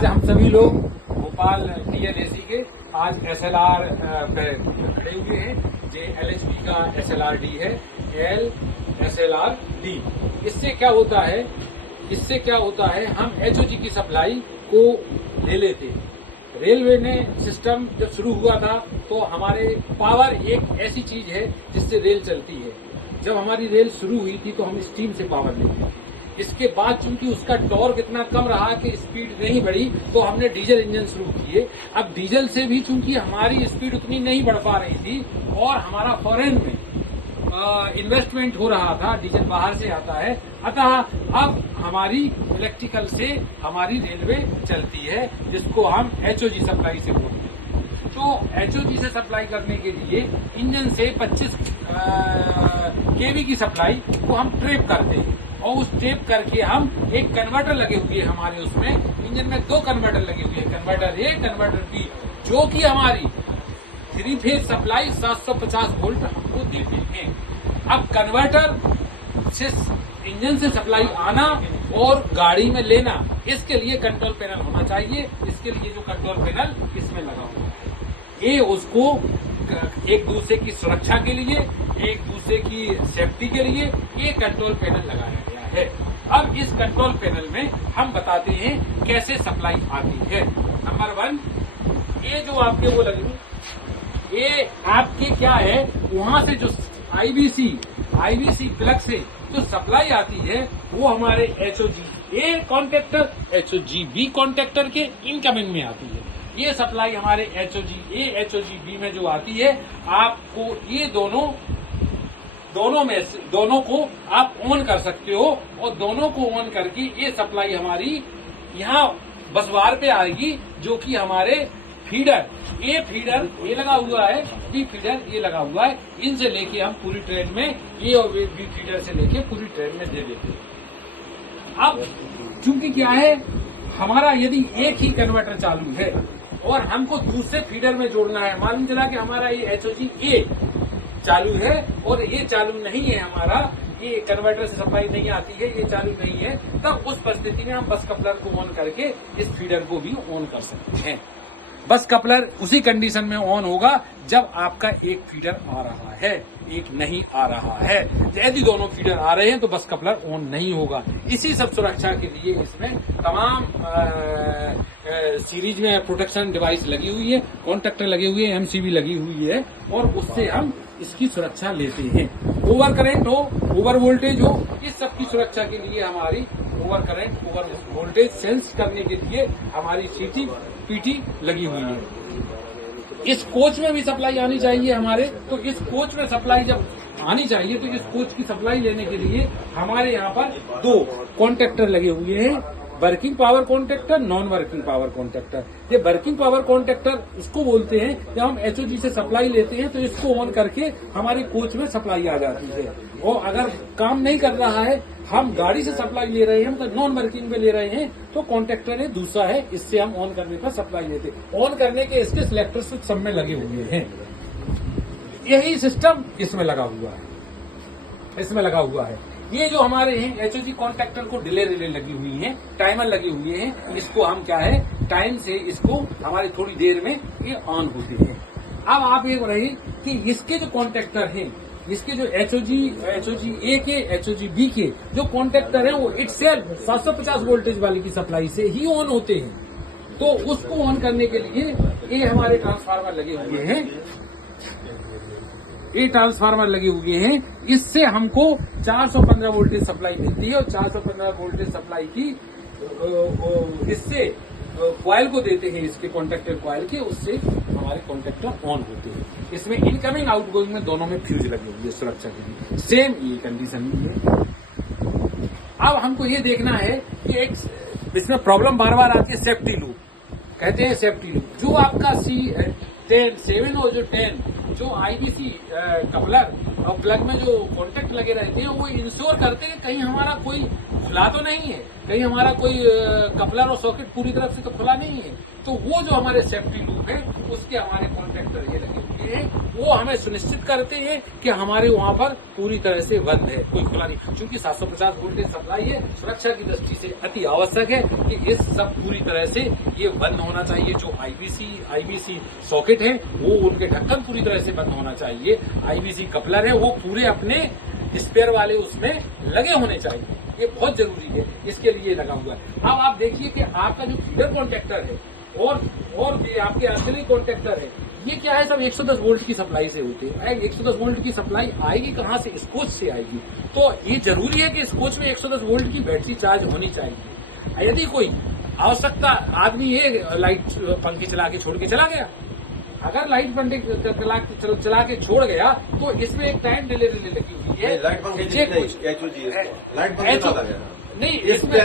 आज हम सभी लोग भोपाल DLAC के आज SLR पे खड़े हुए हैं। जो LHP का SLR-D है, SLR-D। इससे क्या होता है, हम HOG की सप्लाई को ले लेते हैं। रेलवे ने सिस्टम जब शुरू हुआ था तो हमारे पावर एक ऐसी चीज है जिससे रेल चलती है। जब हमारी रेल शुरू हुई थी तो हम स्टीम से पावर लेते थे। इसके बाद चूंकि उसका टॉर्क इतना कम रहा कि स्पीड नहीं बढ़ी तो हमने डीजल इंजन शुरू किए। अब डीजल से भी चूंकि हमारी स्पीड उतनी नहीं बढ़ पा रही थी और हमारा फॉरेन में इन्वेस्टमेंट हो रहा था, डीजल बाहर से आता है, अतः अब हमारी इलेक्ट्रिकल से हमारी रेलवे चलती है, जिसको हम HOG सप्लाई से बोलते हैं। तो HOG से सप्लाई करने के लिए इंजन से 25 kV की सप्लाई को हम ट्रेप करते हैं और उस ट्रेप करके हम एक कन्वर्टर लगे हुए हैं हमारे उसमें इंजन में 2 कन्वर्टर लगे हुए हैं, कन्वर्टर A, कन्वर्टर B, जो कि हमारी 3 फेज सप्लाई 750 वोल्ट हमको देते हैं। अब कन्वर्टर से इंजन से सप्लाई आना और गाड़ी में लेना, इसके लिए कंट्रोल पैनल होना चाहिए। इसके लिए जो कंट्रोल पैनल इसमें लगा हुआ है, ये उसको एक दूसरे की सुरक्षा के लिए, एक दूसरे की सेफ्टी के लिए ये कंट्रोल पैनल लगाया गया है। अब इस कंट्रोल पैनल में हम बताते हैं कैसे सप्लाई आती है। नंबर 1, ये जो आपके वो लगे, ये आपके क्या है, वहां से जो IBC प्लग से जो सप्लाई आती है वो हमारे HOG-A कॉन्टेक्टर, HOG-B कॉन्टेक्टर के इनकमिंग में आती है। ये सप्लाई हमारे HOG-A, HOG-B में जो आती है, आपको ये दोनों को आप ऑन कर सकते हो और दोनों को ऑन करके ये सप्लाई हमारी यहाँ बसवार पे आएगी, जो कि हमारे फीडर ये लगा हुआ है, B फीडर ये लगा हुआ है, इनसे लेके हम पूरी ट्रेन में ये और B फीडर से लेके पूरी ट्रेन में दे देते हैं। अब चूंकि क्या है, हमारा यदि एक ही कन्वर्टर चालू है और हमको दूसरे फीडर में जोड़ना है, मालूम चला कि हमारा ये HOG-A चालू है और ये चालू नहीं है, हमारा ये कन्वर्टर से सप्लाई नहीं आती है, ये चालू नहीं है, तब उस परिस्थिति में हम बस कपलर को ऑन करके इस फीडर को भी ऑन कर सकते हैं। बस कपलर उसी कंडीशन में ऑन होगा जब आपका एक फीडर आ रहा है, एक नहीं आ रहा है। यदि दोनों फीडर आ रहे हैं तो बस कपलर ऑन नहीं होगा। इसी सब सुरक्षा के लिए इसमें तमाम सीरीज में प्रोटेक्शन डिवाइस लगी हुई है, कॉन्टेक्टर लगे हुए हैं, MCB लगी हुई है और उससे हम इसकी सुरक्षा लेते हैं। ओवर करंट हो, ओवर वोल्टेज हो, इस सब की सुरक्षा के लिए हमारी over current, over voltage sense करने के लिए हमारी CT PT लगी हुई है। इस कोच में भी सप्लाई आनी चाहिए हमारे, तो इस कोच में सप्लाई जब आनी चाहिए तो इस कोच की सप्लाई लेने के लिए हमारे यहाँ पर 2 कॉन्टेक्टर लगे हुए हैं, working power contactor, non working power contactor. ये वर्किंग पावर कॉन्टेक्टर उसको बोलते हैं, जब हम HOG से सप्लाई लेते हैं तो इसको ऑन करके हमारे कोच में सप्लाई आ जाती है। और अगर काम नहीं कर रहा है, हम गाड़ी से सप्लाई ले रहे हैं, मतलब नॉन वर्किंग पे ले रहे हैं, तो कॉन्टेक्टर है दूसरा है, इससे हम ऑन करने पर सप्लाई लेते हैं। ऑन करने के इसके सिलेक्टर स्विच सब में लगे हुए हैं। यही सिस्टम इसमें लगा हुआ है। ये जो हमारे हैं HOG कॉन्टेक्टर को डिले लगी हुई है, टाइमर लगे हुए हैं, इसको हम क्या है, टाइम से इसको हमारी थोड़ी देर में ये ऑन होते हैं। अब आप ये बताइए कि इसके जो कॉन्टेक्टर हैं, इसके जो HOG-A के, HOG-B के जो कॉन्टेक्टर हैं, वो इटसेल्फ 750 वोल्टेज वाली की सप्लाई से ही ऑन होते हैं। तो उसको ऑन करने के लिए ये हमारे ट्रांसफार्मर लगे हुए हैं, इससे हमको 415 वोल्टेज सप्लाई मिलती है और 415 वोल्टेज सप्लाई की इससे कॉइल को देते हैं, इसके कॉन्टेक्टर कॉइल के, उससे हमारे कॉन्टेक्टर ऑन होते हैं। इसमें इनकमिंग आउटगोइंग में दोनों में फ्यूज लगे हुए हैं सुरक्षा के लिए, सेम ये कंडीशन में है। अब हमको ये देखना है कि एक इसमें प्रॉब्लम बार बार आती है, सेफ्टी लूप कहते हैं। सेफ्टी लूप जो आपका C10, 7 और जो 10 जो IBC कपलर और प्लग में जो कॉन्टेक्ट लगे रहते हैं वो इंश्योर करते हैं कि कहीं हमारा कोई खुला तो नहीं है, कहीं हमारा कोई कपलर और सॉकेट पूरी तरफ से तो खुला नहीं है। तो वो जो हमारे सेफ्टी लूप है उसके हमारे कॉन्टेक्टर ये लगे हुए हैं, वो हमें सुनिश्चित करते हैं कि हमारे वहां पर पूरी तरह से बंद है, कोई खुला नहीं। क्योंकि 750 वोल्टेज सप्लाई है, सुरक्षा की दृष्टि से अति आवश्यक है कि इस सब पूरी तरह से ये बंद होना चाहिए। जो आईबीसी सॉकेट है वो उनके ढक्कन पूरी तरह से बंद होना चाहिए। आईबीसी कपलर है वो पूरे अपने स्पेयर वाले उसमें लगे होने चाहिए, ये बहुत जरूरी है, इसके लिए लगा हुआ है। अब आप देखिए कि आपका जो फीडर कॉन्टेक्टर है और ये आपके असली कॉन्टेक्टर है, ये क्या है, सब 110 वोल्ट की सप्लाई से होते हैं। 110 वोल्ट की सप्लाई आएगी कहां से? स्कोच से आएगी। तो ये जरूरी है कि स्कोच में 110 वोल्ट की बैटरी चार्ज होनी चाहिए। यदि कोई आवश्यकता आदमी ये लाइट पंखे चला के छोड़ के चला गया, अगर लाइट पंखे चला के छोड़ गया तो इसमें एक टाइम डिले लगी हुई है। लाइट पंखे नहीं, नहीं इसमें